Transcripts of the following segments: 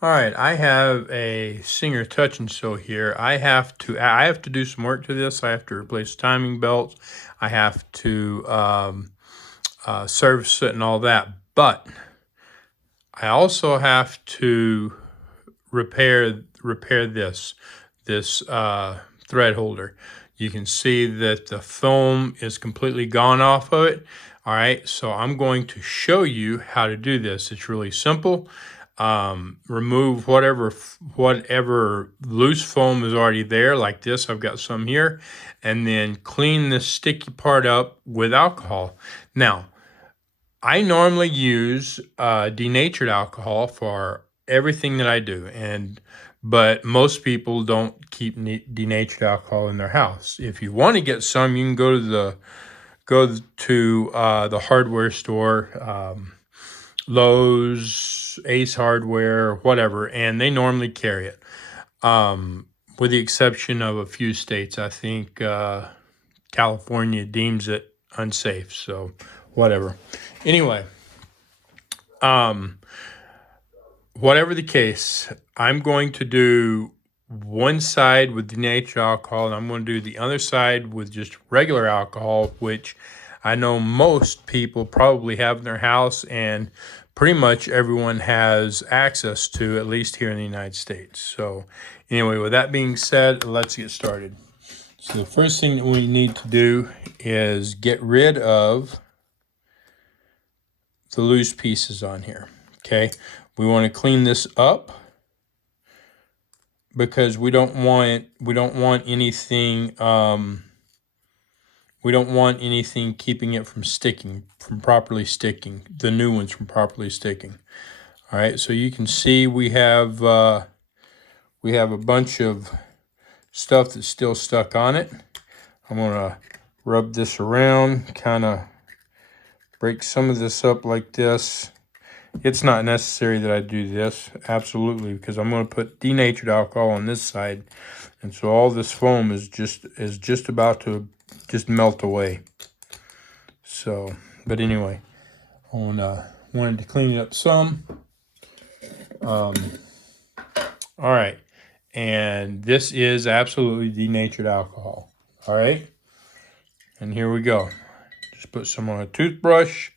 All right, I have a Singer Touch and Sew here. I have to do some work to this. I have to replace timing belts. I have to service it and all that. But I also have to repair this thread holder. You can see that the foam is completely gone off of it. All right, so I'm going to show you how to do this. It's really simple. Remove whatever loose foam is already there, like this. I've got some here, and then clean this sticky part up with alcohol. Now, I normally use denatured alcohol for everything that I do, but most people don't keep denatured alcohol in their house. If you want to get some, you can go to the hardware store, Lowe's, Ace Hardware, whatever, and they normally carry it. With the exception of a few states, I think California deems it unsafe, so whatever. Anyway, whatever the case, I'm going to do one side with denatured alcohol, and I'm going to do the other side with just regular alcohol, which I know most people probably have in their house, and pretty much everyone has access to, at least here in the United States. So anyway, with that being said, let's get started. So the first thing that we need to do is get rid of the loose pieces on here. Okay, we want to clean this up because we don't want anything keeping it from properly sticking, the new ones from properly sticking. All right, so you can see we have a bunch of stuff that's still stuck on it. I'm gonna rub this around, kind of break some of this up like this. It's not necessary that I do this, absolutely, because I'm going to put denatured alcohol on this side, and so all this foam is just about to just melt away. So, but anyway, I wanted to clean it up some. All right, and this is absolutely denatured alcohol. All right, and here we go. Just put some on a toothbrush,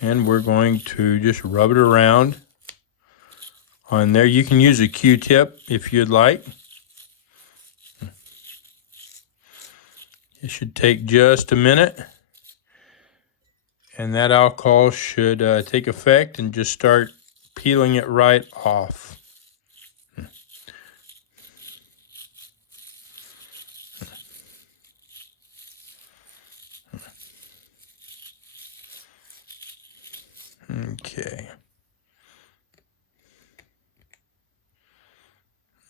and we're going to just rub it around on there. You can use a Q-tip if you'd like. It should take just a minute, and that alcohol should take effect and just start peeling it right off. Okay.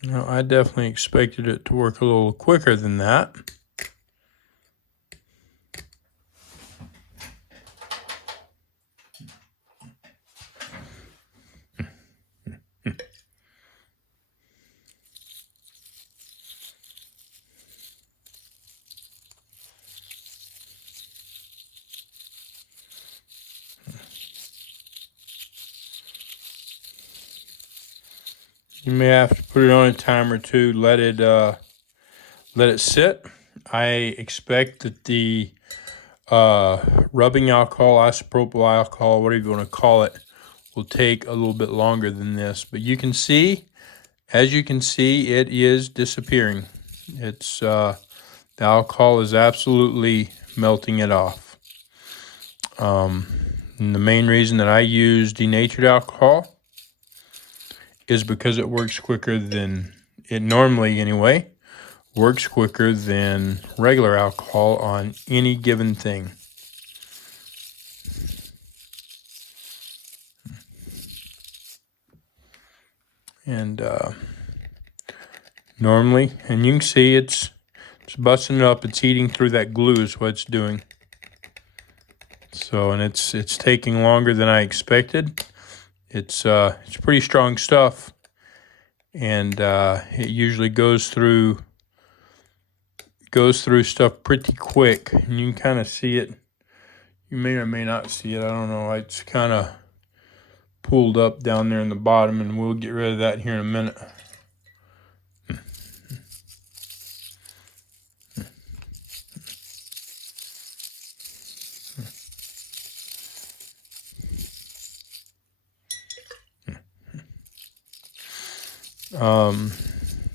Now, I definitely expected it to work a little quicker than that. You may have to put it on a time or two, let it sit. I expect that the rubbing alcohol, isopropyl alcohol, whatever you want to call it, will take a little bit longer than this. But you can see, as you can see, it is disappearing. It's the alcohol is absolutely melting it off. And the main reason that I use denatured alcohol is because it works quicker than it normally, anyway, works quicker than regular alcohol on any given thing. And normally, and you can see it's busting it up. It's eating through that glue is what it's doing. So, and it's taking longer than I expected. It's pretty strong stuff, and it usually goes through stuff pretty quick. And you can kind of see it. You may or may not see it. I don't know. It's kind of pooled up down there in the bottom, and we'll get rid of that here in a minute.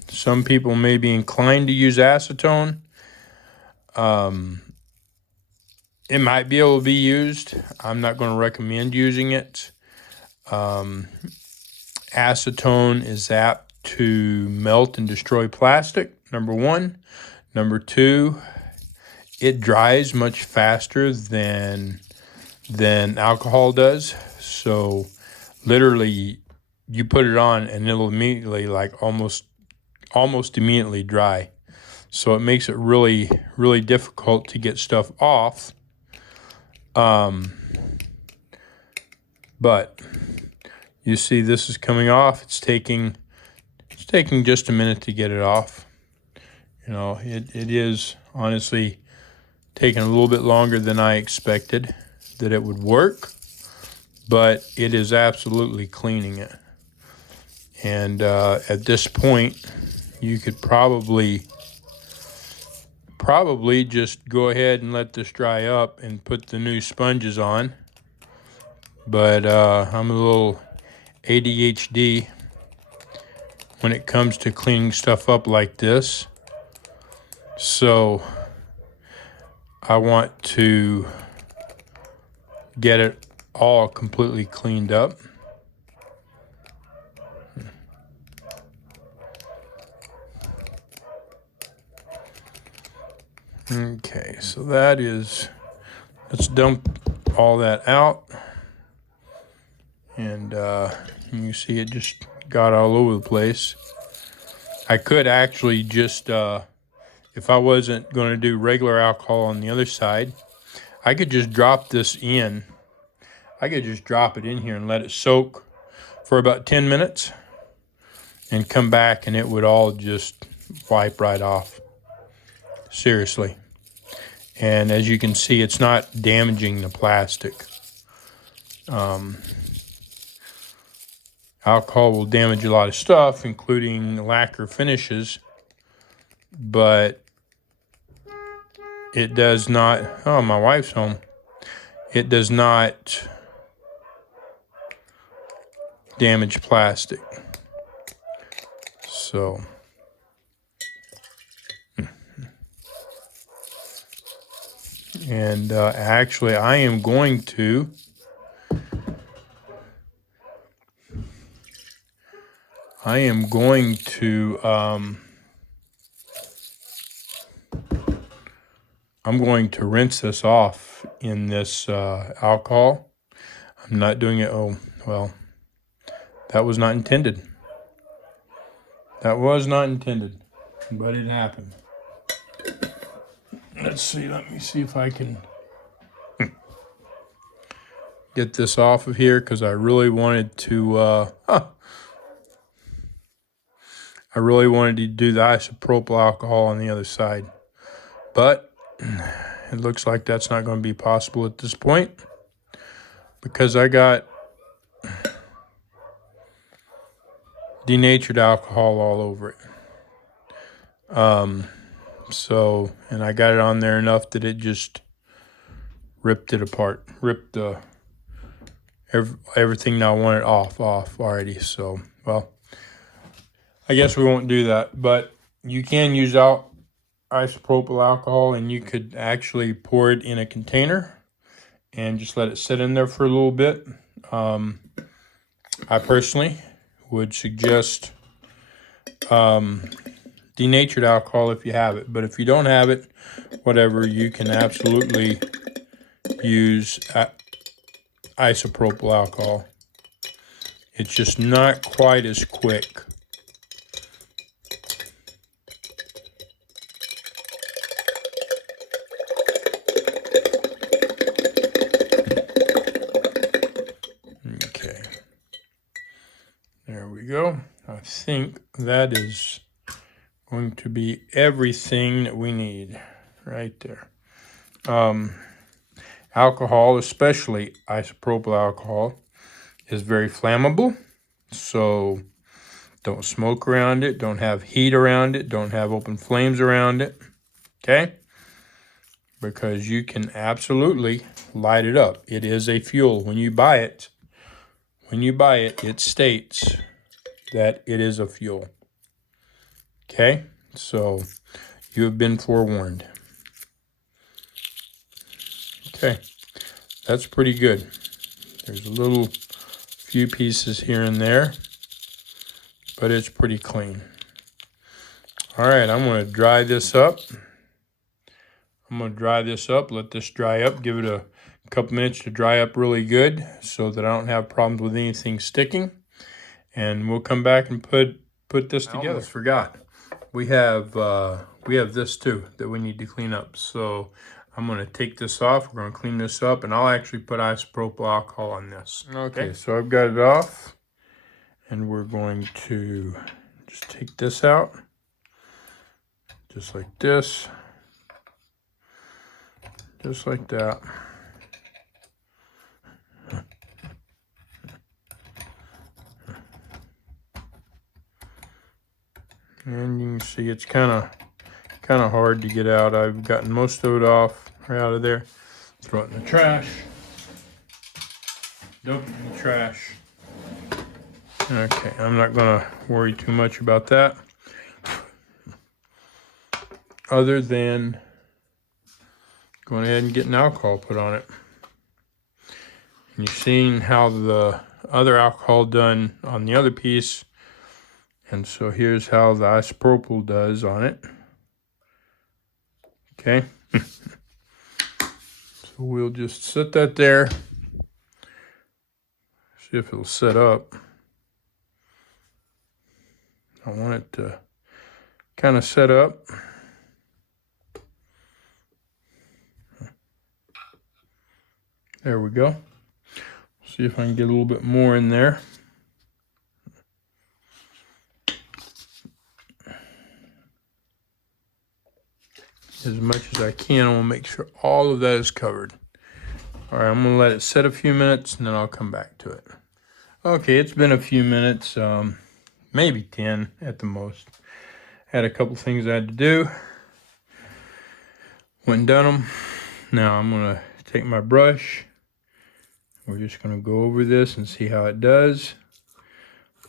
Some people may be inclined to use acetone. It might be able to be used. I'm not going to recommend using it. Acetone is apt to melt and destroy plastic, number one. Number two, it dries much faster than alcohol does. So literally you put it on and it'll immediately, like almost immediately dry. So it makes it really, really difficult to get stuff off. But you see this is coming off. It's taking just a minute to get it off. You know, it is honestly taking a little bit longer than I expected that it would work, but it is absolutely cleaning it. And at this point, you could probably just go ahead and let this dry up and put the new sponges on. But I'm a little ADHD when it comes to cleaning stuff up like this. So I want to get it all completely cleaned up. Okay, so let's dump all that out. And you see it just got all over the place. I could actually just, if I wasn't going to do regular alcohol on the other side, I could just drop this in. I could just drop it in here and let it soak for about 10 minutes and come back and it would all just wipe right off. Seriously. And as you can see, it's not damaging the plastic. Alcohol will damage a lot of stuff, including lacquer finishes, but it does not, oh, my wife's home. It does not damage plastic. So, and actually I am going to rinse this off in this alcohol. I'm not doing it. Oh, well, that was not intended. That was not intended, but it happened. Let's see. Let me see if I can get this off of here, because I really wanted to do the isopropyl alcohol on the other side. But it looks like that's not going to be possible at this point, because I got denatured alcohol all over it. So, and I got it on there enough that it just ripped it apart, ripped everything that I wanted off already. So, well, I guess we won't do that, but you can use isopropyl alcohol, and you could actually pour it in a container and just let it sit in there for a little bit. I personally would suggest denatured alcohol if you have it, but if you don't have it, whatever, you can absolutely use isopropyl alcohol. It's just not quite as quick. Okay, there we go. I think that is going to be everything that we need right there. Alcohol, especially isopropyl alcohol, is very flammable. So don't smoke around it. Don't have heat around it. Don't have open flames around it. Okay? Because you can absolutely light it up. It is a fuel. When you buy it, it states that it is a fuel. Okay? So you have been forewarned. Okay. That's pretty good. There's a little few pieces here and there, but it's pretty clean. All right, I'm going to dry this up. Let this dry up, give it a couple minutes to dry up really good so that I don't have problems with anything sticking. And we'll come back and put this together. I almost forgot. We have this too that we need to clean up. So I'm going to take this off. We're going to clean this up, and I'll actually put isopropyl alcohol on this. Okay, so I've got it off, and we're going to just take this out, just like this, just like that. And you can see it's kind of hard to get out. I've gotten most of it off, right out of there. Throw it in the trash. Dump it in the trash. Okay, I'm not gonna worry too much about that, other than going ahead and getting alcohol put on it. And you've seen how the other alcohol done on the other piece, and so here's how the isopropyl does on it. Okay. So we'll just set that there. See if it'll set up. I want it to kind of set up. There we go. See if I can get a little bit more in there. As much as I can, I want to make sure all of that is covered. All right, I'm going to let it set a few minutes, and then I'll come back to it. Okay, it's been a few minutes, maybe 10 at the most. Had a couple things I had to do. Went and done them. Now I'm going to take my brush. We're just going to go over this and see how it does.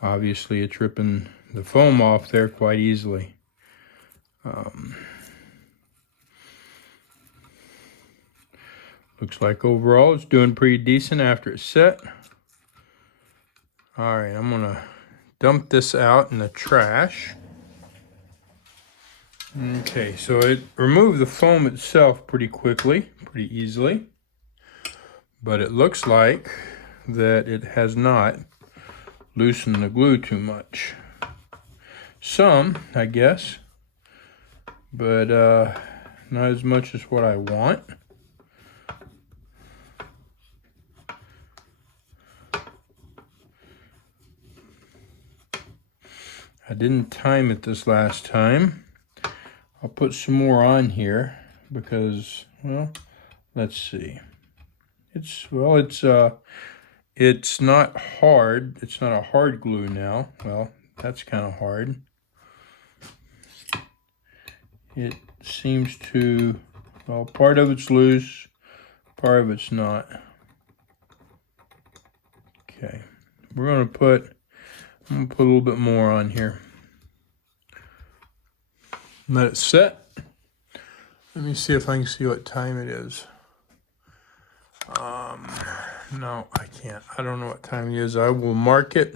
Obviously, it's ripping the foam off there quite easily. Looks like overall it's doing pretty decent after it's set. All right, I'm gonna dump this out in the trash. Okay, so it removed the foam itself pretty quickly, pretty easily. But it looks like that it has not loosened the glue too much. Some, I guess, but not as much as what I want. I didn't time it this last time. I'll put some more on here because, well, let's see. It's not hard. It's not a hard glue now. Well, that's kind of hard. It seems to, well, part of it's loose, part of it's not. Okay, I'm gonna put a little bit more on here. Let it set. Let me see if I can see what time it is. No, I can't. I don't know what time it is. I will mark it.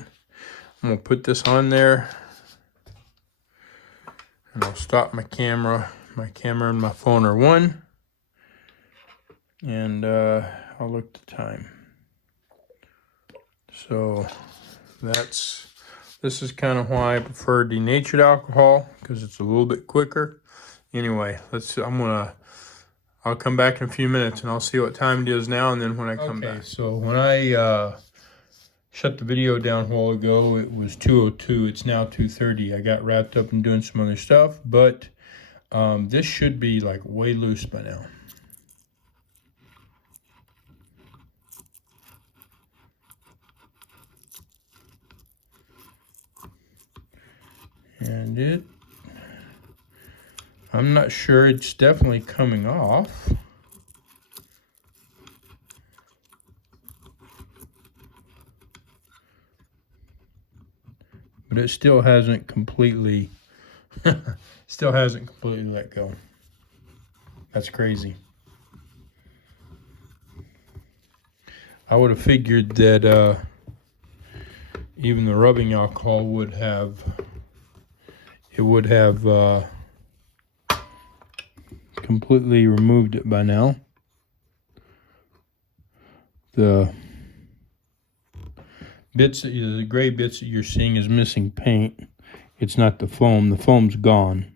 I'm gonna put this on there, and I'll stop my camera. My camera and my phone are one, and I'll look at the time. So this is kind of why I prefer denatured alcohol, because it's a little bit quicker. Anyway, I'll come back in a few minutes and I'll see what time it is now, and then when I come back. So when I shut the video down a while ago, it was 2:02. It's now 2:30. I got wrapped up in doing some other stuff, but this should be like way loose by now. And I'm not sure, it's definitely coming off. But it still hasn't completely, let go. That's crazy. I would have figured that even the rubbing alcohol would have, completely removed it by now. The gray bits that you're seeing is missing paint. It's not the foam. The foam's gone.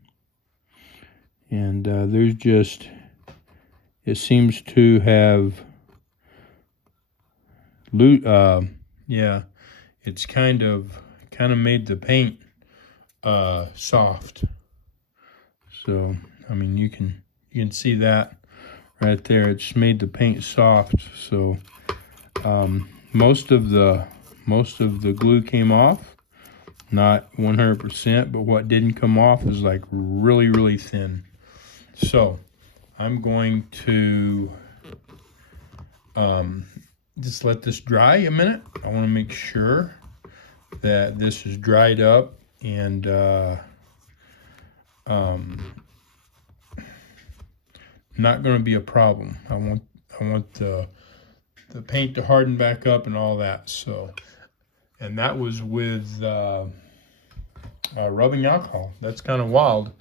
And there's just, it seems to have, yeah, it's kind of made the paint soft. So, I mean, you can see that right there. It's made the paint soft. So, most of the glue came off, not 100%, but what didn't come off is like really, really thin. So I'm going to just let this dry a minute. I want to make sure that this is dried up and not going to be a problem. I want the paint to harden back up and all that. So, and that was with rubbing alcohol. That's kind of wild.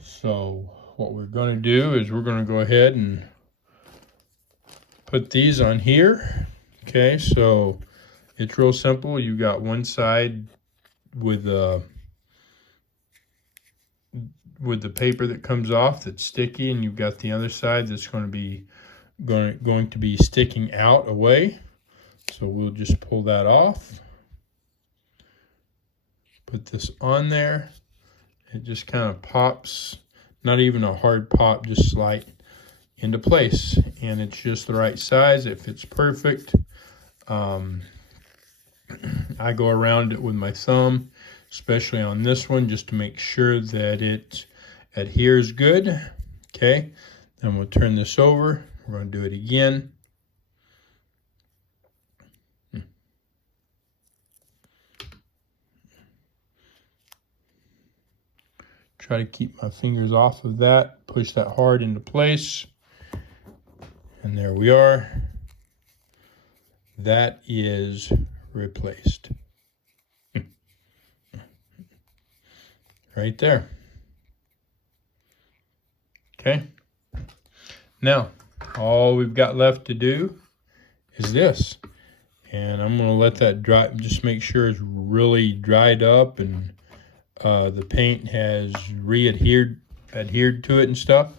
So what we're going to do is we're going to go ahead and put these on here. Okay, so it's real simple. You got one side with the paper that comes off that's sticky, and you've got the other side that's going to be sticking out away. So we'll just pull that off. Put this on there. It just kind of pops, not even a hard pop, just slight into place. And it's just the right size. It fits perfect. I go around it with my thumb, especially on this one, just to make sure that it adheres good. Okay, then we'll turn this over. We're going to do it again. Try to keep my fingers off of that, push that hard into place. And there we are. That is replaced. Right there. Okay. Now, all we've got left to do is this. And I'm going to let that dry, just make sure it's really dried up and the paint has adhered to it and stuff.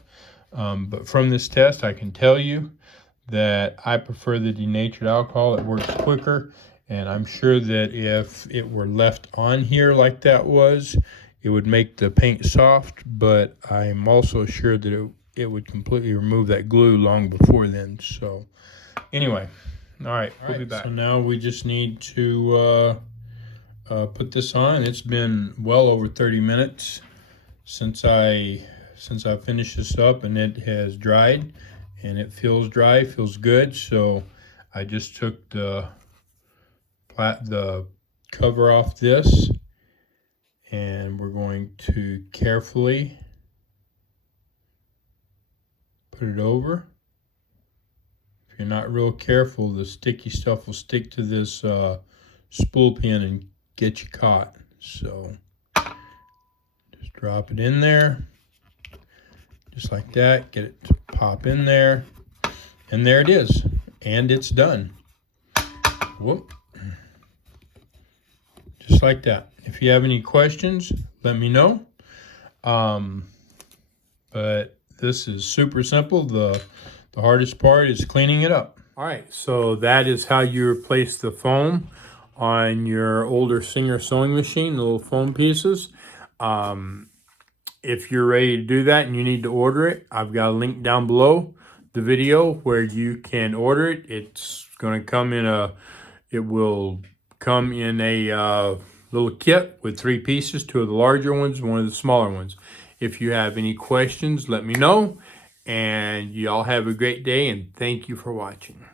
But from this test, I can tell you that I prefer the denatured alcohol. It works quicker, and I'm sure that if it were left on here like that was, it would make the paint soft, but I'm also sure that it would completely remove that glue long before then. So anyway, all right, we'll be back. So now we just need to put this on. It's been well over 30 minutes since I finished this up, and it has dried, and it feels dry, feels good. So I just took the cover off this, and we're going to carefully put it over. If you're not real careful, the sticky stuff will stick to this spool pin and get you caught. So just drop it in there, just like that. Get it to pop in there, and there it is, and it's done. Whoop. Just like that. If you have any questions, let me know. But this is super simple. The hardest part is cleaning it up. All right, so that is how you replace the foam on your older Singer sewing machine, the little foam pieces. If you're ready to do that and you need to order it, I've got a link down below the video where you can order it. It's going to come in it will come in a little kit with 3 pieces, 2 of the larger ones, 1 of the smaller ones. If you have any questions, let me know. And y'all have a great day, and thank you for watching.